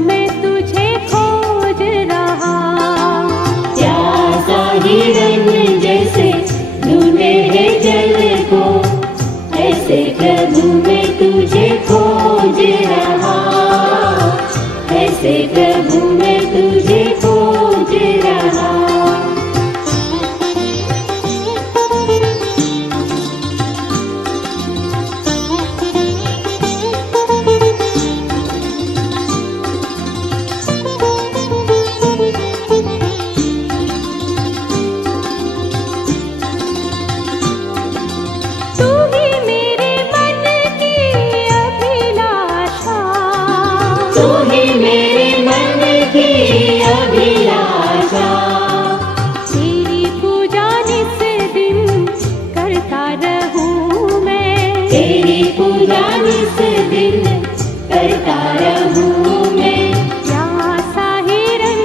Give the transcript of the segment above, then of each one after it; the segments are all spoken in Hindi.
मैं तुझे खोज रहा। प्यासा हिरन जैसे ढूंढे है जल को, ऐसे प्रभु मैं तुझे खोज रहा। ऐसे प्रभु मैं तुझे खोज रहा। तू ही मेरे मन की अभिलाषा। तेरी पूजा निस दिन करता रहूं मैं। तेरी पूजा निस दिन करता रहूं मैं। प्यासा हिरन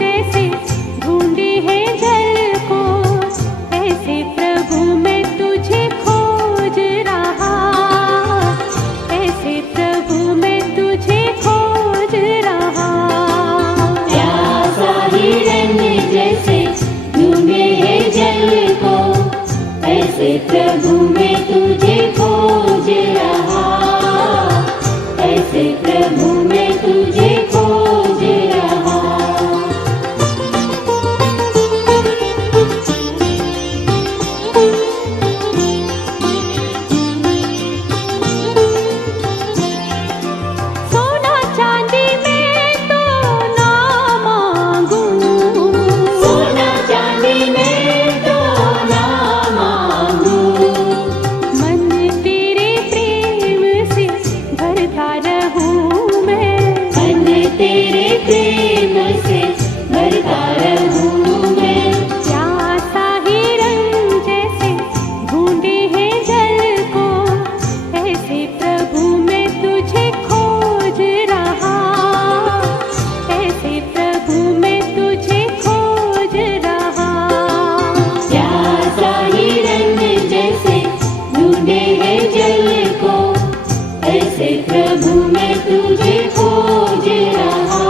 जैसे ढूंढे है जल को, ऐसे प्रभु मैं तुझे खोज रहा। ऐसे प्रभु मैं तुझे खोज रहा। प्यासा हिरन जैसे ढूंढे है जल को, ऐसे प्रभु मैं तुझे खोज रहा। ऐसे प्रभु मैं तुझे खोज रहा। सोना चांदी में तो ना मांगू। सोना चांदी में तो ना मांगू। मन तेरे प्रेम से भरता रहूं मैं। मन तेरे प्रेम से भरता रहूं मैं। प्यासा हिरन जैसे ढूंढे है जल को, ऐसे प्रभु मैं तुझे खोज रहा। ऐसे प्रभु मैं तुझे खोज रहा। प्यासा हिरन जैसे ढूंढे है जल को, ऐसे प्रभु मैं तुझे खोज रहा।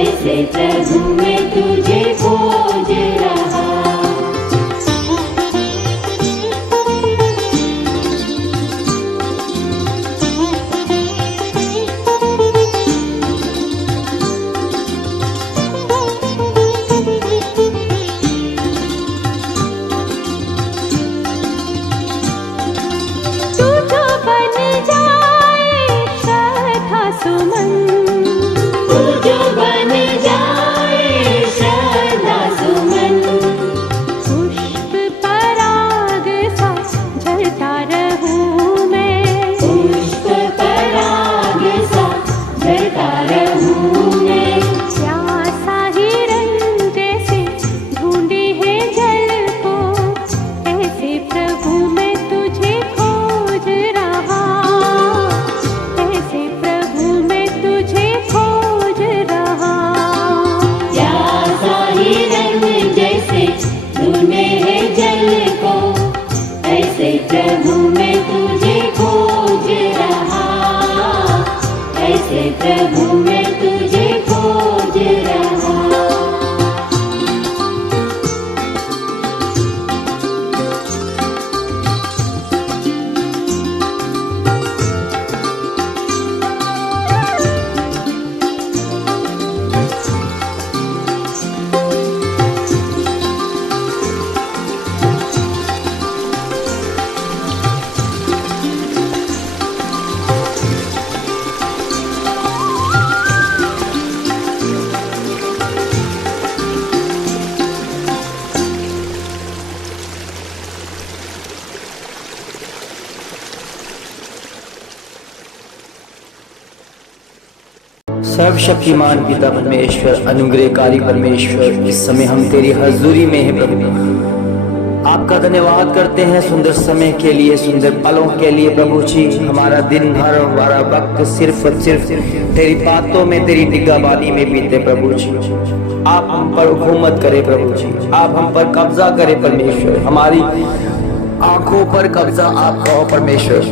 ऐसे प्रभु मैं तुझे खोज रहा। तू जो बन जाए श्रद्धा सुमन। तू जो बन जाए श्रद्धा सुमन। पुष्प पराग सा झरता रहूं मैं। पुष्प पराग सा झरता रहूं मैं। प्यासा हिरन जैसे ढूंढे है जल को, ऐसे प्रभु मैं तुझे खोज रहा। ऐसे प्रभु मैं तुझे खोज रहा। प्यासा हिरन जैसे ढूंढे है जल को, ऐसे प्रभु मैं तुझे खोज रहा। ऐसे प्रभु मैं तुझे खोज रहा। सर्वशक्तिमान पिता परमेश्वर, अनुग्रहकारी परमेश्वर, इस समय हम तेरी हजूरी में हैं प्रभु। आपका धन्यवाद करते हैं सुंदर समय के लिए, सुंदर पलों के लिए प्रभु जी। हमारा दिन भर, हमारा वक्त सिर्फ और सिर्फ तेरी बातों में, तेरी निगाहबानी में बीते प्रभु जी। आप हम पर हुकूमत करें प्रभु जी, आप हम पर कब्जा करें परमेश्वर। हमारी आंखों पर कब्जा आप कहो परमेश्वर,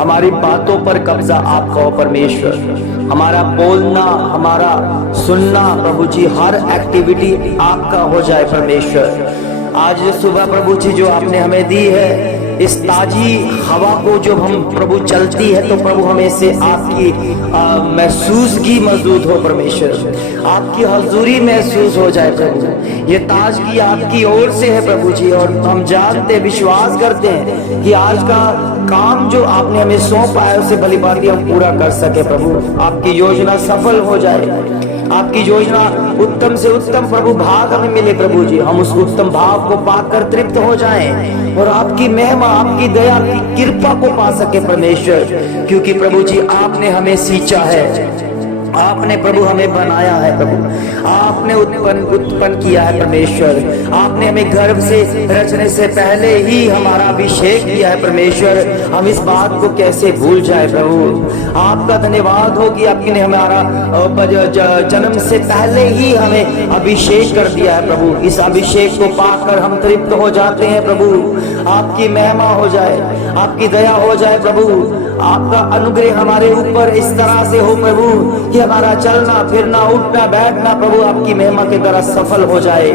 हमारी बातों पर कब्जा आप कहो परमेश्वर। हमारा बोलना, हमारा सुनना प्रभु जी, हर एक्टिविटी आपका हो जाए परमेश्वर। आज सुबह प्रभु जी जो आपने हमें दी है, इस ताजी हवा को जो हम प्रभु चलती है, तो प्रभु हमें से आपकी महसूस की मौजूद हो परमेश्वर, आपकी हजूरी महसूस हो जाए प्रभु। ये ताजगी आपकी ओर से है प्रभु जी, और हम जानते विश्वास करते हैं कि आज का काम जो आपने हमें सौंपा है उसे भली भांति हम पूरा कर सके प्रभु। आपकी योजना सफल हो जाए, आपकी योजना उत्तम से उत्तम प्रभु भाग हमें मिले प्रभु जी, हम उस उत्तम भाव को पाकर तृप्त हो जाएं और आपकी महिमा, आपकी दया, आपकी कृपा को पा सके परमेश्वर। क्योंकि प्रभु जी आपने हमें सींचा है, आपने प्रभु हमें बनाया है प्रभु, आपने उत्पन्न किया है परमेश्वर, आपने हमें गर्भ से रचने से पहले ही हमारा अभिषेक किया है परमेश्वर। हम इस बात को कैसे भूल जाए प्रभु। आपका धन्यवाद हो कि आपने हमारा जन्म से पहले ही हमें अभिषेक कर दिया है प्रभु। इस अभिषेक को पाकर हम तृप्त हो जाते हैं प्रभु। आपकी महिमा हो जाए, आपकी दया हो जाए प्रभु, आपका अनुग्रह हमारे ऊपर इस तरह से हो प्रभु कि हमारा चलना फिरना उठना बैठना प्रभु आपकी महिमा के द्वारा सफल हो जाए।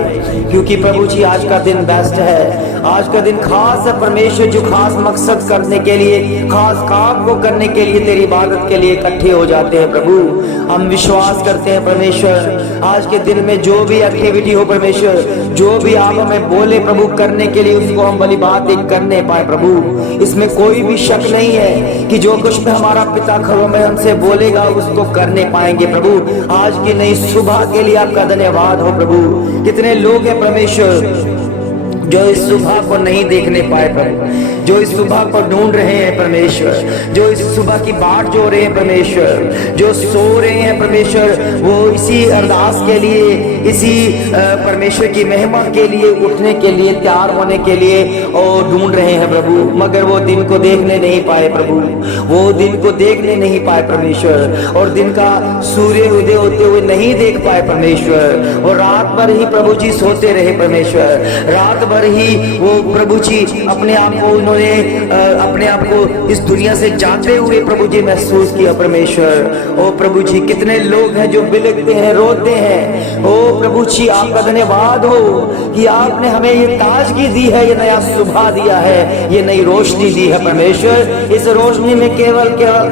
क्योंकि प्रभु जी आज का दिन बेस्ट है, आज का दिन खास है परमेश्वर, जो खास मकसद करने के लिए, खास काम को करने के लिए, तेरी इबादत के लिए इकट्ठे हो जाते हैं प्रभु। हम विश्वास करते हैं परमेश्वर, आज के दिन में जो भी एक्टिविटी हो परमेश्वर, जो भी आप हमें बोले प्रभु करने के लिए, उसको हम भली बात करने पाए प्रभु। इसमें कोई भी शक नहीं है कि जो कुछ में हमारा पिता घरों में हमसे बोलेगा उसको करने पाएंगे प्रभु। आज की नई सुबह के लिए आपका धन्यवाद हो प्रभु। कितने लोग हैं परमेश्वर जो इस सुबह को नहीं देखने पाए प्रभु, जो इस सुबह को ढूंढ रहे हैं परमेश्वर, जो इस सुबह की बाट जो रहे हैं परमेश्वर, जो सो रहे हैं परमेश्वर, वो इसी अरदास के लिए, इसी परमेश्वर की महिमा के लिए उठने के लिए, तैयार होने के लिए और ढूंढ रहे हैं प्रभु। मगर वो दिन को देखने नहीं पाए प्रभु, वो दिन को देखने नहीं पाए परमेश्वर, और दिन का सूर्य उदय होते हुए नहीं देख पाए परमेश्वर, और रात भर ही प्रभु जी सोते रहे परमेश्वर। रात भर ही वो प्रभु जी अपने आप को, उन्होंने अपने आप को इस दुनिया से जाते हुए प्रभु जी महसूस किया परमेश्वर। ओ प्रभु जी कितने लोग हैं जो बिलखते हैं, रोते हैं। ओ प्रभु जी आपका धन्यवाद हो कि आपने हमें ये ताजगी दी है, ये नया सुबह दिया है, ये नई रोशनी दी है परमेश्वर। इस रोशनी में केवल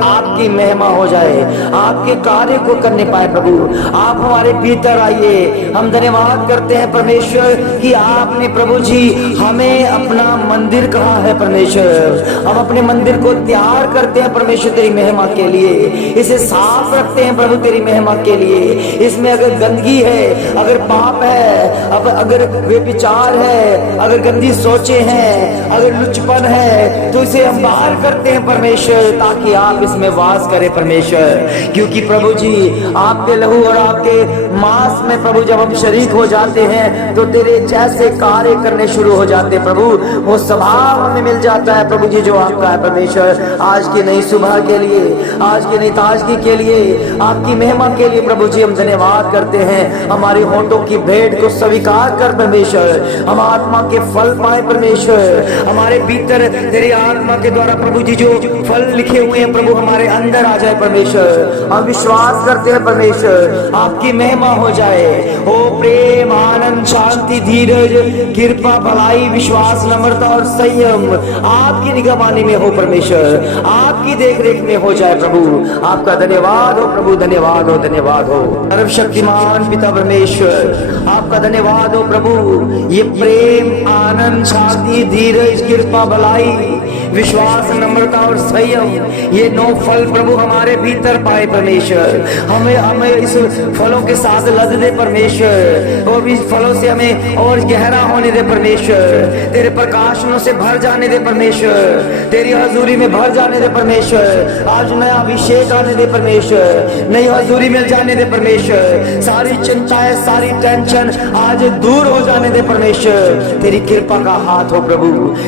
आपकी महिमा हो जाए, आपके कार्य को करने पाए प्रभु। आप हमारे भीतर आइए। हम धन्यवाद करते हैं परमेश्वर कि आपने प्रभु जी हमें अपना मंदिर कहा है परमेश्वर। हम अपने मंदिर को तैयार करते हैं परमेश्वर तेरी महिमा के लिए, इसे साफ रखते हैं प्रभु तेरी महिमा के लिए। इसमें अगर गंदगी है, अगर पाप है, अगर व्यभिचार है, अगर गंदी सोचे हैं, अगर लुचपन है, तो इसे हम बाहर करते हैं परमेश्वर, ताकि आप इसमें वास करें परमेश्वर। क्योंकि प्रभु जी आपके लहू और आपके मांस में प्रभु जब हम शरीक हो जाते हैं तो तेरे जैसे कार्य करने शुरू हो जाते प्रभु, वो स्वभाव हमें मिल जाता है प्रभु जी जो आपका है परमेश्वर। आज की नई सुबह के लिए, आज की नई ताजगी के लिए, आपकी महिमा के लिए प्रभु जी हम धन्यवाद करते हैं। हमारे होठों की भेंट को स्वीकार कर परमेश्वर, हम आत्मा के फल पाए परमेश्वर। हमारे भीतर तेरी आत्मा के द्वारा प्रभु जी जो फल लिखे हुए हैं प्रभु हमारे अंदर आ जाए परमेश्वर। हम विश्वास करते हैं परमेश्वर आपकी महिमा हो जाए। ओ प्रेम आनंद शांति धीरज कृपा भलाई विश्वास नम्रता और संयम आपकी निगरानी में हो परमेश्वर, आपकी देखरेख में हो जाए प्रभु। आपका धन्यवाद हो प्रभु, धन्यवाद हो, धन्यवाद हो सर्वशक्तिमान पिता परमेश्वर। आपका धन्यवाद हो प्रभु। ये प्रेम आनंद शांति धीरज कृपा भलाई विश्वास नम्रता और संयम, ये 9 फल प्रभु हमारे भीतर पाए परमेश्वर। हमें इस फलों के साथ लद दे परमेश्वर, और इस फलों से हमें और गहरा होने दे परमेश्वर। तेरे प्रकाशनों से भर जाने दे परमेश्वर, तेरी हजूरी में भर जाने दे परमेश्वर। आज नया अभिषेक आने दे परमेश्वर, नई हजूरी मिल जाने दे परमेश्वर। सारी चिंताएं सारी टेंशन आज दूर हो जाने दे परमेश्वर। तेरी कृपा का हाथ हो प्रभु,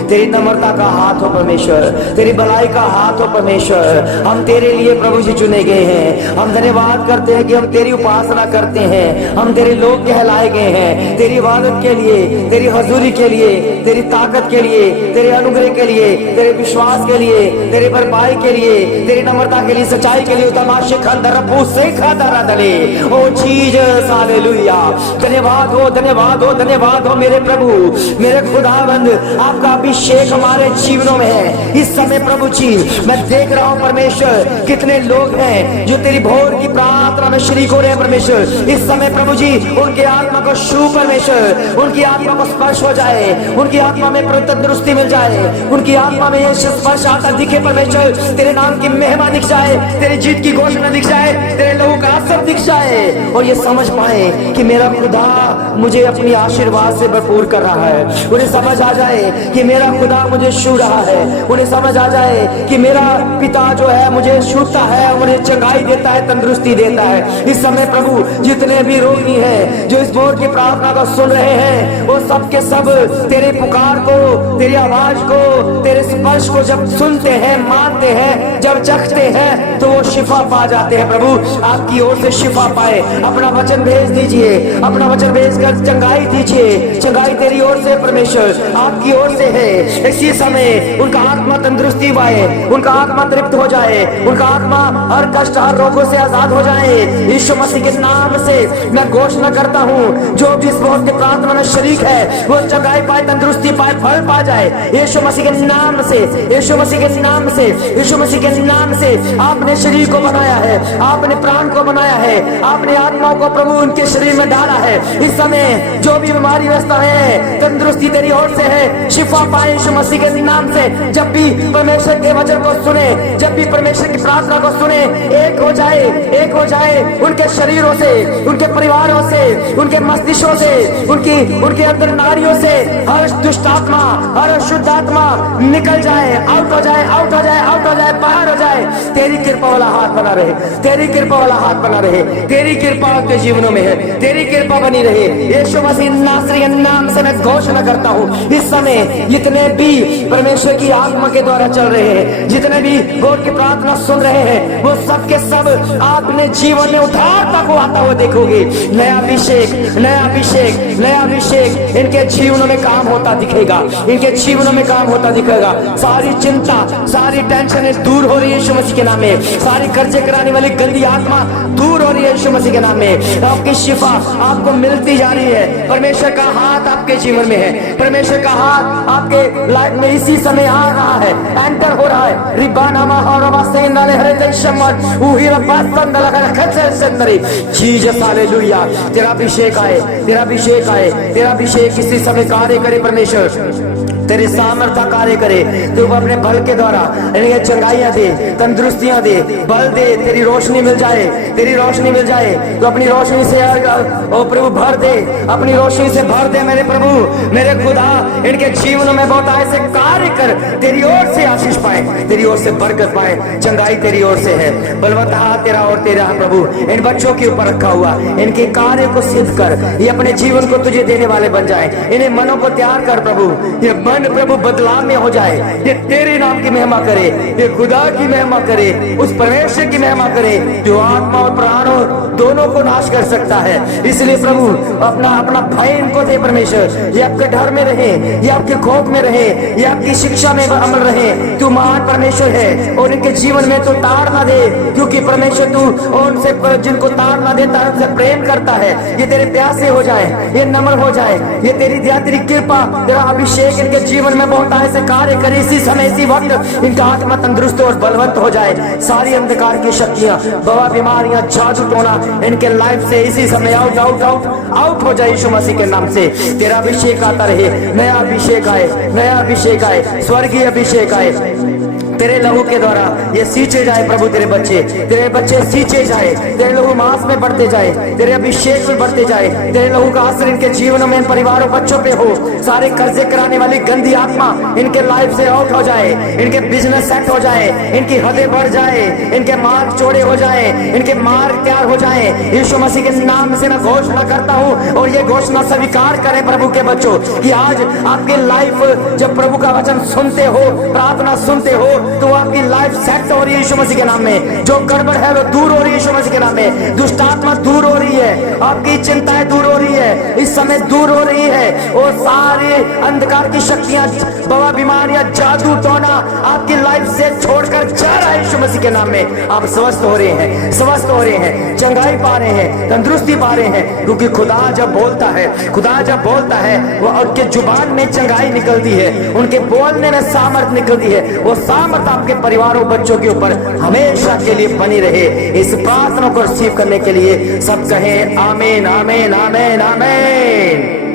तेरी नम्रता का हाथ हो परमेश्वर, तेरी भलाई का हाथ हो परमेश्वर। हम तेरे लिए प्रभु जी चुने गए हैं। हम धन्यवाद करते हैं कि हम तेरी उपासना करते हैं, हम तेरे लोग कहलाए गए हैं। तेरी इबादत के लिए, तेरी हजूरी हजूरी के लिए, तेरी ताकत के लिए, तेरे अनुग्रह के लिए, तेरे विश्वास के लिए, तेरे भरपाई के लिए, तेरी नम्रता के लिए, सच्चाई के लिए तमाशे खंडरपू से खादरा दले। ओ जीसस हालेलुया। धन्यवाद हो, धन्यवाद हो, धन्यवाद हो मेरे प्रभु, मेरे खुदाबंद। आपका अभिषेक हमारे जीवनों में है इस समय प्रभु जी। मैं देख रहा हूँ परमेश्वर कितने लोग हैं जो तेरी भोर की प्रार्थना में शरीक हो रहे हैं परमेश्वर। इस समय प्रभु जी उनके आत्मा को छू परमेश्वर, उनकी आत्मा को स्पर्श हो जाए, उनकी आत्मा में तंदुरुस्ती मिल जाए, उनकी आत्मा में स्पर्श आता दिखे परमेश्वर। तेरे नाम की महिमा दिख जाए, तेरी जीत की घोषणा दिख जाए, तेरे लहू का असर दिख जाए और ये समझ पाए कि मेरा खुदा मुझे अपनी आशीर्वाद से भरपूर कर रहा है। उन्हें समझ आ जाए कि मेरा खुदा मुझे छू रहा है, उन्हें समझ आ जाए कि मेरा पिता जो है मुझे छूता है, मुझे चंगाई देता है, तंदुरुस्ती देता है। इस समय प्रभु जितने भी रोगी हैं जो इस भोर की प्रार्थना को सुन रहे हैं, वो सब के सब तेरे पुकार को, तेरी आवाज को, तेरे स्पर्श को जब सुनते हैं, मानते हैं, जब चखते हैं तो वो शिफा पा जाते हैं। प्रभु आपकी ओर से शिफा पाए, अपना वचन भेज दीजिए, अपना वचन भेजकर चंगाई दीजिए। चंगाई तेरी ओर से परमेश्वर, आपकी ओर से है। इसी समय उनका आत्मा तंदुरुस्ती पाए, उनका आत्मा तृप्त हो जाए, उनका आत्मा हर कष्ट, हर रोगों से आजाद हो जाए। यीशु मसीह के नाम से मैं घोषणा करता हूँ, जो भी इस बहुत की प्रार्थना में शरीक है वो चंगाई पाए, तंदुरुस्ती पाए, फल पा जाए। यीशु मसीह के नाम से, यीशु मसीह के नाम से, यीशु मसीह के नाम से। आपने शरीर को बनाया है, आपने प्राण को बनाया है, आपने आत्मा को प्रभु उनके शरीर में डाला है। इस समय जो भी बीमारी व्यवस्था है, तंदुरुस्ती तेरी ओर से है, शिफा पाए यीशु मसीह के नाम से। जब भी परमेश्वर के वचन को सुने, जब भी परमेश्वर की प्रार्थना को सुने, एक हो जाए, एक हो जाए उनके शरीरों से, उनके परिवारों से, उनके मस्तिष्कों से, उनके अंदर नारियों से हर दुष्ट आत्मा, हर अशुद्ध आत्मा निकल जाए, आउट हो जाए, आउट हो जाए, आउट हो जाए, बाहर हो जाए। तेरी कृपा वाला हाथ बना रहे, तेरी कृपा वाला हाथ बना रहे, तेरी कृपा आपके जीवनों में है, तेरी कृपा बनी रहे। यीशु मसीह नासरी के नाम से मैं घोषणा करता हूँ, इस समय जितने भी परमेश्वर की आत्मा के द्वारा चल रहे हैं, जितने भी गॉड की प्रार्थना सुन रहे हैं, वो सब के सब आपने जीवन में उद्धारता को आता हुआ देखोगे। नया अभिषेक, नया अभिषेक, नया अभिषेक इनके जीवनों में काम होता दिखेगा, इनके जीवनों में काम होता दिखेगा। सारी चिंता, सारी टेंशन दूर हो रही है यीशु मसीह के नाम में। सारी कर्जे कराने वाली गंदी आत्मा दूर हो रही है यीशु मसीह के नाम में। आपकी शिफा आपको मिलती जा रही है। परमेश्वर का हाथ आपके जीवन में है, परमेश्वर का हाथ आपके लाइफ में इसी समय आ रहा है, एंटर हो रहा है। रिबाना महारवा से नाले हरे देशमत उहिरा पास्तन लगा खचर संदरी। Jesus hallelujah. तेरा अभिषेक आए, तेरा अभिषेक आए, तेरा अभिषेक इसी समय कार्य करे परमेश्वर, तेरे सामर्थ्य कार्य करे। तू अपने बल के द्वारा इन्हें चंगाइयां दे, तंदुरुस्तियां दे, बल दे, तेरी रोशनी मिल जाए, तेरी रोशनी मिल जाए। तो अपनी रोशनी से ओ प्रभु भर दे, अपनी रोशनी से भर दे मेरे प्रभु, मेरे खुदा। इनके जीवन में बहुत ऐसे कार्य कर, तेरी ओर से आशीष पाए, तेरी ओर से बरकत पाए, चंगाई तेरी ओर से है। बलवंत हाथ तेरा और तेरा प्रभु इन बच्चों के ऊपर रखा हुआ, इनके कार्य को सिद्ध कर, ये अपने जीवन को तुझे देने वाले बन जाए। इन्हें मनों को तैयार कर प्रभु, ये मन प्रभु बदलाव में हो जाए। ये तेरे नाम की महिमा करे, ये खुदा की महिमा करे, उस परमेश्वर की महिमा करे जो आत्मा और प्राणों दोनों को नाश कर सकता है। इसलिए प्रभु अपना अपना भय इनको दे परमेश्वर, ये आपके डर में रहे, ये आपके खौफ में रहे, ये आपकी शिक्षा में अमल रहे। तू महान परमेश्वर है और इनके जीवन में तो ताड़ ना दे, क्योंकि परमेश्वर तू उनसे जिनको ताड़ ना देता है उनसे प्रेम करता है। ये तेरे प्यासे हो जाए, ये नम्र हो जाए, ये तेरी दया, तेरी कृपा, तेरा अभिषेक इनके जीवन में बहुत ऐसे कार्य करे। इसी समय, इसी वक्त इनका आत्मा तंदुरुस्त और बलवंत हो जाए। सारी अंधकार की शक्तियां, बवा, बीमारियां, जादू टोना इनके लाइफ से इसी समय आउट आउट आउट आउट हो जाए यीशु मसीह के नाम से। तेरा अभिषेक आता रहे, नया अभिषेक आए, नया अभिषेक आए, स्वर्गीय अभिषेक आए। तेरे लहू के द्वारा ये सींचे जाए प्रभु, तेरे बच्चे सींचे जाए, तेरे लहू मांस में बढ़ते जाए, तेरे अभिषेक में बढ़ते जाए। तेरे लहू का असर इनके जीवनों में, परिवारों, बच्चों पे हो। सारे कर्जे कराने वाली गंदी आत्मा इनके लाइफ से आउट हो जाए, इनके बिजनेस सेट हो जाए, इनकी हदें बढ़ जाए, इनके मार्ग चौड़े हो जाए, इनके मार्ग तैयार हो जाए। यीशु मसीह के नाम से मैं घोषणा करता हूँ और ये घोषणा स्वीकार करें प्रभु के बच्चों कि आज आपके लाइफ जब प्रभु का वचन सुनते हो, प्रार्थना सुनते हो, तो आपकी लाइफ सेट हो रही है यीशु मसीह के नाम में। जो गड़बड़ है वो दूर हो रही है यीशु मसीह के नाम में। दुष्ट आत्मा दूर हो रही है, आपकी चिंताएं दूर हो रही है, इस समय दूर हो रही है। वो सारी अंधकार की शक्तियां, बाबा बीमारियां, जादू टोना आपकी लाइफ से छोड़कर जा रहा है यीशु मसीह के नाम में। आप स्वस्थ हो रहे हैं, स्वस्थ हो रहे हैं, चंगाई पा रहे हैं, तंदुरुस्ती पा रहे हैं, क्योंकि खुदा जब बोलता है, खुदा जब बोलता है वो उनके जुबान में चंगाई निकलती है, उनके बोलने में सामर्थ निकलती है। वो सामर्थ आपके परिवार और बच्चों के ऊपर हमेशा के लिए बनी रहे। इस प्रार्थना को रिसीव करने के लिए सब कहें आमीन, आमीन, आमीन, आमीन।